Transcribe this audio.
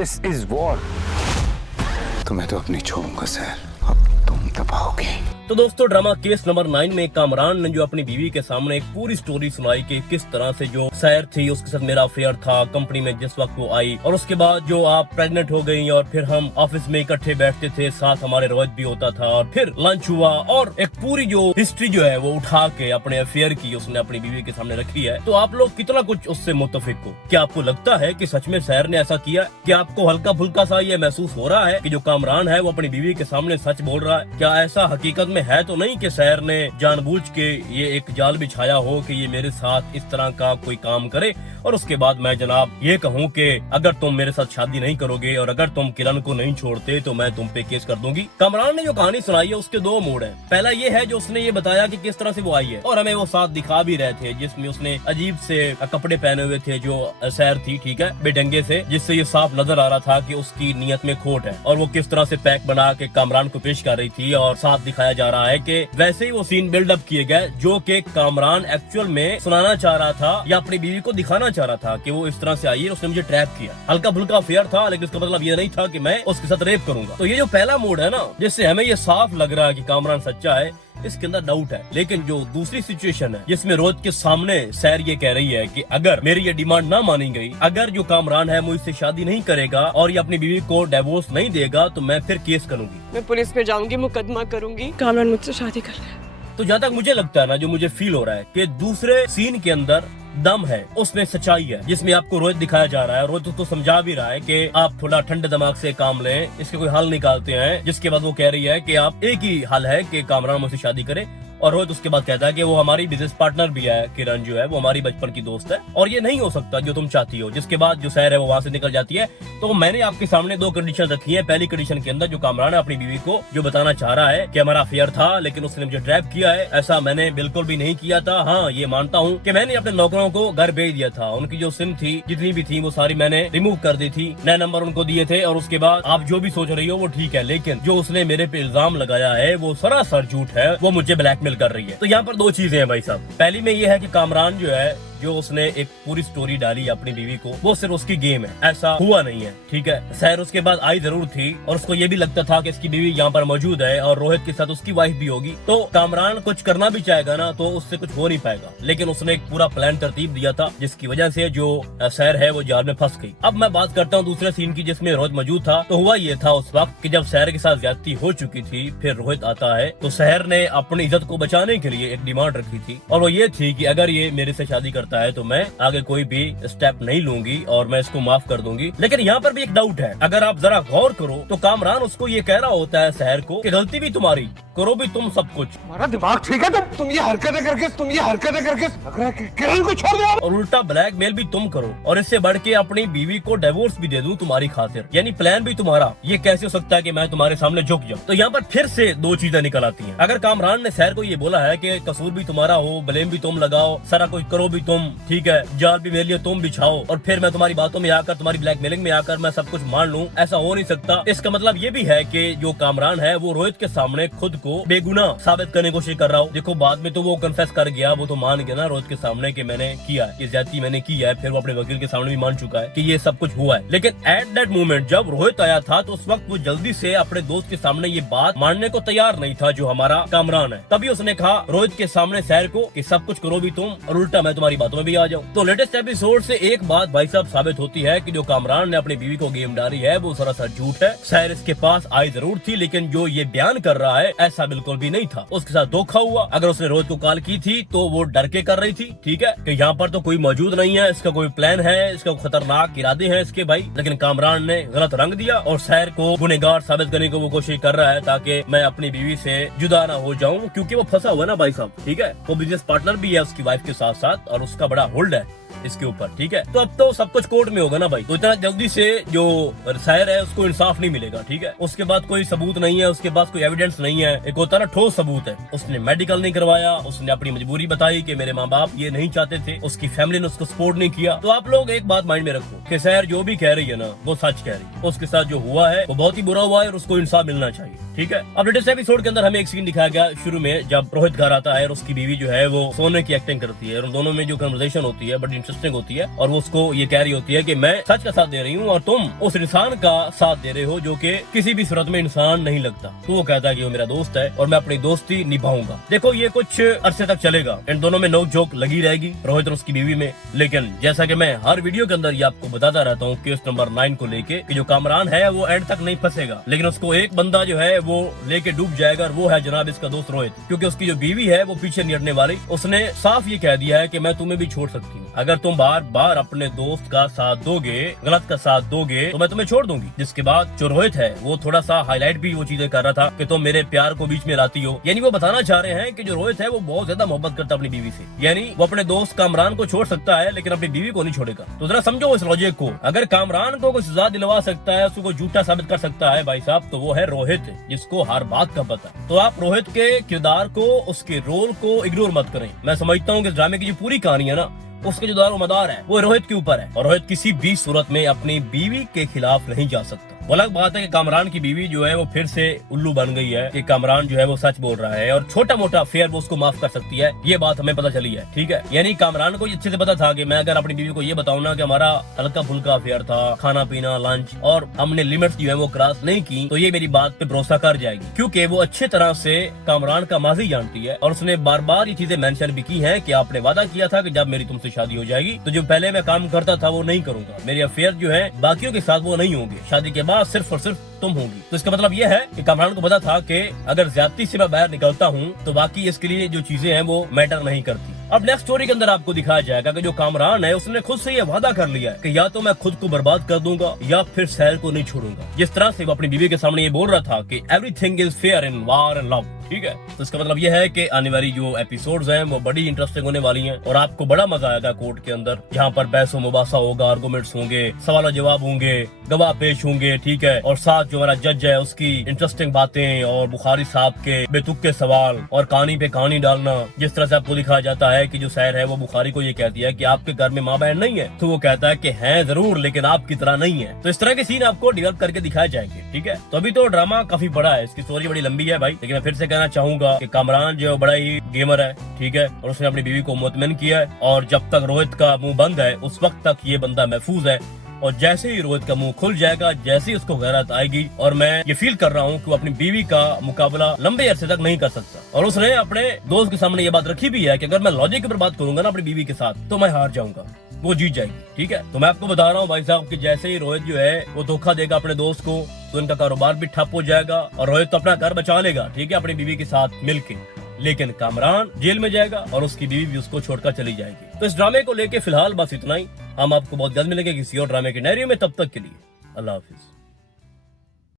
This is war. तुम्हें तो अपनी छोड़ूंगा सर, अब तुम दबाओगे। तो दोस्तों ड्रामा केस नंबर 9 में कामरान ने जो अपनी बीवी के सामने एक पूरी स्टोरी सुनाई कि किस तरह से जो सैर थी उसके साथ मेरा अफेयर था कंपनी में जिस वक्त वो आई, और उसके बाद जो आप प्रेग्नेंट हो गई और फिर हम ऑफिस में इकट्ठे बैठते थे, साथ हमारे रोहित भी होता था, और फिर लंच हुआ, और एक पूरी जो हिस्ट्री जो है वो उठा के अपने अफेयर की उसने अपनी बीवी के सामने रखी है। तो आप लोग कितना कुछ उससे मुत्तफिक हो? क्या आपको लगता है कि सच में सैर ने ऐसा किया? क्या आपको हल्का फुल्का सा ये महसूस हो रहा है कि जो कामरान है वो अपनी बीवी के सामने सच बोल रहा है? क्या ऐसा हकीकत में है तो नहीं कि सैर ने जानबूझ के ये एक जाल बिछाया हो कि ये मेरे साथ इस तरह का कोई काम करे, और उसके बाद मैं जनाब ये कहूँ कि अगर तुम मेरे साथ शादी नहीं करोगे और अगर तुम किरण को नहीं छोड़ते तो मैं तुम पे केस कर दूंगी। कामरान ने जो कहानी सुनाई है उसके दो मोड है। पहला ये है जो उसने ये बताया कि किस तरह से वो आई है, और हमें वो साथ दिखा भी रहे थे जिसमें उसने अजीब से कपड़े पहने हुए थे जो सैर थी, ठीक है, बेढंगे से, जिससे ये साफ नजर आ रहा था कि उसकी नीयत में खोट है, और वो किस तरह से पैक बना के कामरान को पेश कर रही थी, और साथ दिखाया जा रहा है कि वैसे ही वो सीन बिल्डअप किए गए जो कि कामरान एक्चुअल में सुनाना चाह रहा था या अपनी बीवी को दिखाना चाह रहा था कि वो इस तरह से आई है, उसने मुझे ट्रैप किया। हल्का फुल्का अफेयर था लेकिन इसका मतलब ये नहीं था कि मैं उसके साथ रेप करूंगा। तो ये जो पहला मूड है ना, जिससे हमें ये साफ लग रहा है कि कामरान सच्चा है, इसके अंदर डाउट है। लेकिन जो दूसरी सिचुएशन है जिसमें रोहित के सामने सैर ये कह रही है कि अगर मेरी ये डिमांड ना मानी गई, अगर जो कामरान है मुझसे शादी नहीं करेगा और ये अपनी बीवी को डिवोर्स नहीं देगा तो मैं फिर केस करूंगी, मैं पुलिस में जाऊंगी, मुकदमा करूंगी, कामरान मुझसे शादी कर रहा है। तो जहाँ तक मुझे लगता है ना, जो मुझे फील हो रहा है कि दूसरे सीन के अंदर दम है, उसमें सच्चाई है, जिसमें आपको रोहित दिखाया जा रहा है। रोहित उसको समझा भी रहा है कि आप थोड़ा ठंडे दिमाग से काम लें, इसके कोई हल निकालते हैं, जिसके बाद वो कह रही है कि आप एक ही हल है कि कामरान मुझसे शादी करे। और रोहित उसके बाद कहता है कि वो हमारी बिजनेस पार्टनर भी है, किरण जो है वो हमारी बचपन की दोस्त है, और ये नहीं हो सकता जो तुम चाहती हो। जिसके बाद जो सैर है वो वहाँ से निकल जाती है। तो मैंने आपके सामने दो कंडीशन रखी है। पहली कंडीशन के अंदर जो कामरान है अपनी बीवी को जो बताना चाह रहा है कि हमारा अफेयर था लेकिन उसने मुझे ट्रैप किया है, ऐसा मैंने बिल्कुल भी नहीं किया था। हाँ, ये मानता हूँ कि मैंने अपने नौकरों को घर भेज दिया था, उनकी जो सिम थी जितनी भी थी वो सारी मैंने रिमूव कर दी थी, नए नंबर उनको दिए थे, और उसके बाद आप जो भी सोच रही हो वो ठीक है, लेकिन जो उसने मेरे पे इल्जाम लगाया है वो सरासर झूठ है, वो मुझे ब्लैकमेल कर रही है। तो यहाँ पर दो चीजें हैं भाई साहब। पहली में ये है कि कामरान जो है जो उसने एक पूरी स्टोरी डाली अपनी बीवी को, वो सिर्फ उसकी गेम है, ऐसा हुआ नहीं है, ठीक है। सैर उसके बाद आई जरूर थी और उसको ये भी लगता था कि इसकी बीवी यहाँ पर मौजूद है और रोहित के साथ उसकी वाइफ भी होगी, तो कामरान कुछ करना भी चाहेगा ना तो उससे कुछ हो नहीं पाएगा। लेकिन उसने एक पूरा प्लान तरतीब दिया था जिसकी वजह से जो सैर है वो जाल में फंस गई। अब मैं बात करता हूँ दूसरे सीन की जिसमें रोहित मौजूद था। तो हुआ ये था उस वक्त कि जब सैर के साथ ज्यादती हो चुकी थी, फिर रोहित आता है, तो सैर ने अपनी इज्जत को बचाने के लिए एक डिमांड रखी थी, और वो ये थी कि अगर ये मेरे से शादी करता है तो मैं आगे कोई भी स्टेप नहीं लूंगी और मैं इसको माफ कर दूंगी। लेकिन यहाँ पर भी एक डाउट है, अगर आप जरा गौर करो तो कामरान उसको ये कह रहा होता है शहर को कि गलती भी तुम्हारी, करो भी तुम सब कुछ। हमारा दिमाग ठीक है? तुम ये हरकतें करके लग रहा है कि किरण को छोड़ दो, और उल्टा ब्लैकमेल भी तुम करो, और इससे बढ़ के अपनी बीवी को डिवोर्स भी दे दूं तुम्हारी खातिर, यानी प्लान भी तुम्हारा। ये कैसे हो सकता है कि मैं तुम्हारे सामने झुक जाऊं? तो यहाँ पर फिर से दो चीजें निकल आती हैं। अगर कामरान ने शहर को ये बोला है कि कसूर भी तुम्हारा हो, ब्लेम भी तुम लगाओ, सारा कुछ करो भी तुम, ठीक है, जाल भी मेरे लिए तुम बिछाओ, और फिर मैं तुम्हारी बातों में आकर, तुम्हारी ब्लैकमेलिंग में आकर मैं सब कुछ मान लूं, ऐसा हो नहीं सकता। इसका मतलब ये भी है कि जो कामरान है वो रोहित के सामने खुद को बेगुनाह साबित करने की कोशिश कर रहा हो। देखो बाद में तो वो कन्फेस कर गया, वो तो मान गया ना रोहित के सामने कि मैंने किया है, ये ज्यादती मैंने की है, फिर वो अपने वकील के सामने भी मान चुका है कि ये सब कुछ हुआ है। लेकिन एट दैट मोमेंट जब रोहित आया था तो उस वक्त वो जल्दी से अपने दोस्त के सामने ये बात मानने को तैयार नहीं था जो हमारा कामरान है। तभी उसने कहा रोहित के सामने सैर को कि सब कुछ करो भी तुम और उल्टा मैं तुम्हारी बातों में भी आ जाऊं। तो लेटेस्ट एपिसोड से एक बात भाई साहब साबित होती है कि जो कामरान ने अपनी बीवी को गेम डाली है वो सरासर झूठ है। सैर इसके पास आई जरूर थी लेकिन जो ये बयान कर रहा है ऐसा बिल्कुल भी नहीं था। उसके साथ धोखा हुआ। अगर उसने रोहित को कॉल की थी तो वो डर के कर रही थी, ठीक है, कि यहाँ पर तो कोई मौजूद नहीं है, इसका कोई प्लान है, इसका खतरनाक इरादे हैं इसके भाई। लेकिन कामरान ने गलत रंग दिया और सैर को गुनहगार साबित करने की वो कोशिश कर रहा है ताकि मैं अपनी बीवी से जुदा ना हो जाऊं, क्योंकि वो फंसा हुआ ना भाई साहब, ठीक है। वो बिजनेस पार्टनर भी है उसकी वाइफ के साथ साथ और उसका बड़ा होल्ड है इसके ऊपर, ठीक है। तो अब तो सब कुछ कोर्ट में होगा ना भाई, तो इतना जल्दी से जो सैर है उसको इंसाफ नहीं मिलेगा, ठीक है। उसके बाद कोई सबूत नहीं है, उसके पास कोई एविडेंस नहीं है, एक होता ना ठोस सबूत है। उसने मेडिकल नहीं करवाया, उसने अपनी मजबूरी बताई कि मेरे माँ बाप ये नहीं चाहते थे, उसकी फैमिली ने उसको सपोर्ट नहीं किया। तो आप लोग एक बात माइंड में रखो कि सैर जो भी कह रही है ना वो सच कह रही है। उसके साथ जो हुआ है वो बहुत ही बुरा हुआ है और उसको इंसाफ मिलना चाहिए, ठीक है। ठीक है। अब लेटेस्ट एपिसोड के अंदर हमें एक सीन दिखाया गया शुरू में, जब रोहित घर आता है और उसकी बीवी जो है वो सोने की एक्टिंग करती है और उन दोनों में जो कन्वर्सेशन होती है बड़ी इंटरेस्टिंग होती है और वो उसको ये कह रही होती है कि मैं सच का साथ दे रही हूँ और तुम उस इंसान का साथ दे रहे हो जो कि किसी भी सूरत में इंसान नहीं लगता। तो वो कहता है कि वो मेरा दोस्त है और मैं अपनी दोस्ती निभाऊंगा। देखो ये कुछ अरसे तक चलेगा, इन दोनों में नोक झोंक लगी रहेगी रोहित और उसकी बीवी में, लेकिन जैसा कि मैं हर वीडियो के अंदर ये आपको बताता रहता हूँ केस नंबर 9 को लेके कि जो कामरान है वो एंड तक नहीं फंसेगा, लेकिन उसको एक बंदा जो है वो लेके डूब जाएगा और वो है जनाब इसका दोस्त रोहित। क्योंकि उसकी जो बीवी है वो पीछे नहीं हटने वाली, उसने साफ ये कह दिया है कि मैं तुम्हें भी छोड़ सकती हूँ, अगर तुम बार बार अपने दोस्त का साथ दोगे, गलत का साथ दोगे तो मैं तुम्हें छोड़ दूंगी। जिसके बाद जो रोहित है वो थोड़ा सा हाईलाइट भी वो चीजें कर रहा था कि तुम मेरे प्यार को बीच में लाती हो, यानी वो बताना चाह रहे हैं कि जो रोहित है वो बहुत ज्यादा मोहब्बत करता है अपनी बीवी से, यानी वो अपने दोस्त कामरान को छोड़ सकता है लेकिन अपनी बीवी को नहीं छोड़ेगा। तो जरा समझो इस लॉजिक को, अगर कामरान को कोई सजा दिलवा सकता है, उसको झूठा साबित कर सकता है भाई साहब, तो वो है रोहित, जिसको हर बात का पता है। तो आप रोहित के किरदार को, उसके रोल को इग्नोर मत करें। मैं समझता हूँ कि ड्रामे की जो पूरी कहानी है ना उसके जो दारो मदार है वो रोहित के ऊपर है और रोहित किसी भी सूरत में अपनी बीवी के खिलाफ नहीं जा सकता। वो अलग बात है कि कामरान की बीवी जो है वो फिर से उल्लू बन गई है कि कामरान जो है वो सच बोल रहा है और छोटा मोटा अफेयर वो उसको माफ कर सकती है, ये बात हमें पता चली है, ठीक है। यानी कामरान को अच्छे से पता था कि मैं अगर अपनी बीवी को ये बताऊं ना कि हमारा हल्का फुल्का अफेयर था, खाना पीना लंच, और हमने लिमिट्स जो है वो क्रॉस नहीं की, तो ये मेरी बात पे भरोसा कर जाएगी, क्योंकि वो अच्छे तरह से कामरान का माजी जानती है और उसने बार बार ये चीजें मेंशन भी की है कि आपने वादा किया था कि जब मेरी तुमसे शादी हो जाएगी तो जो पहले मैं काम करता था वो नहीं करूंगा, मेरे अफेयर जो है बाकियों के साथ वो नहीं होंगे, शादी के बाद सिर्फ और सिर्फ तुम होगी। तो इसका मतलब ये है कि कामरान को पता था कि अगर ज्यादती से मैं बाहर निकलता हूँ तो बाकी इसके लिए जो चीजें हैं वो मैटर नहीं करती। अब नेक्स्ट स्टोरी के अंदर आपको दिखाया जाएगा कि जो कामरान है उसने खुद से ये वादा कर लिया है कि या तो मैं खुद को बर्बाद कर दूंगा या फिर सहर को नहीं छोड़ूंगा। जिस तरह से वो अपनी बीवी के सामने ये बोल रहा था कि everything is fair in war and love, ठीक है। तो इसका मतलब ये है कि आने वाली जो एपिसोड्स हैं वो बड़ी इंटरेस्टिंग होने वाली हैं और आपको बड़ा मजा आएगा कोर्ट के अंदर, जहाँ पर बहस मुबासा होगा, आर्गुमेंट्स होंगे, सवाल जवाब होंगे, गवाह पेश होंगे, ठीक है, और साथ जो हमारा जज है उसकी इंटरेस्टिंग बातें और बुखारी साहब के बेतुके सवाल और कहानी पे कहानी डालना। जिस तरह से आपको दिखाया जाता है कि जो सैर है वो बुखारी को ये कहती है कि आपके घर में माँ बहन नहीं है, तो वो कहता है कि है जरूर लेकिन आपकी तरह नहीं है। तो इस तरह के सीन आपको डेवलप करके दिखाए जाएंगे, ठीक है। तो अभी तो ड्रामा काफी बड़ा है, इसकी स्टोरी बड़ी लंबी है भाई, लेकिन मैं फिर से कहना चाहूंगा कि कामरान जो बड़ा ही गेमर है, ठीक है, और उसने अपनी बीवी को मुतमिन किया है और जब तक रोहित का मुंह बंद है उस वक्त तक ये बंदा महफूज है, और जैसे ही रोहित का मुंह खुल जाएगा, जैसे ही उसको गैरत आएगी, और मैं ये फील कर रहा हूँ कि वो अपनी बीवी का मुकाबला लंबे अरसे तक नहीं कर सकता। और उसने अपने दोस्त के सामने ये बात रखी भी है कि अगर मैं लॉजिक के ऊपर बात करूंगा ना अपनी बीवी के साथ तो मैं हार जाऊंगा, वो जीत जाएगी, ठीक है। तो मैं आपको बता रहा हूँ भाई साहब कि जैसे ही रोहित जो है वो धोखा देगा अपने दोस्त को तो इनका कारोबार भी ठप हो जाएगा और रोहित तो अपना घर बचा लेगा, ठीक है, अपनी बीवी के साथ मिलके, लेकिन कामरान जेल में जाएगा और उसकी बीवी भी उसको छोड़कर चली जाएगी। तो इस ड्रामे को लेके फिलहाल बस इतना ही, हम आपको बहुत जल्द मिलेंगे किसी और ड्रामे के नैरियो में, तब तक के लिए अल्लाह हाफिज।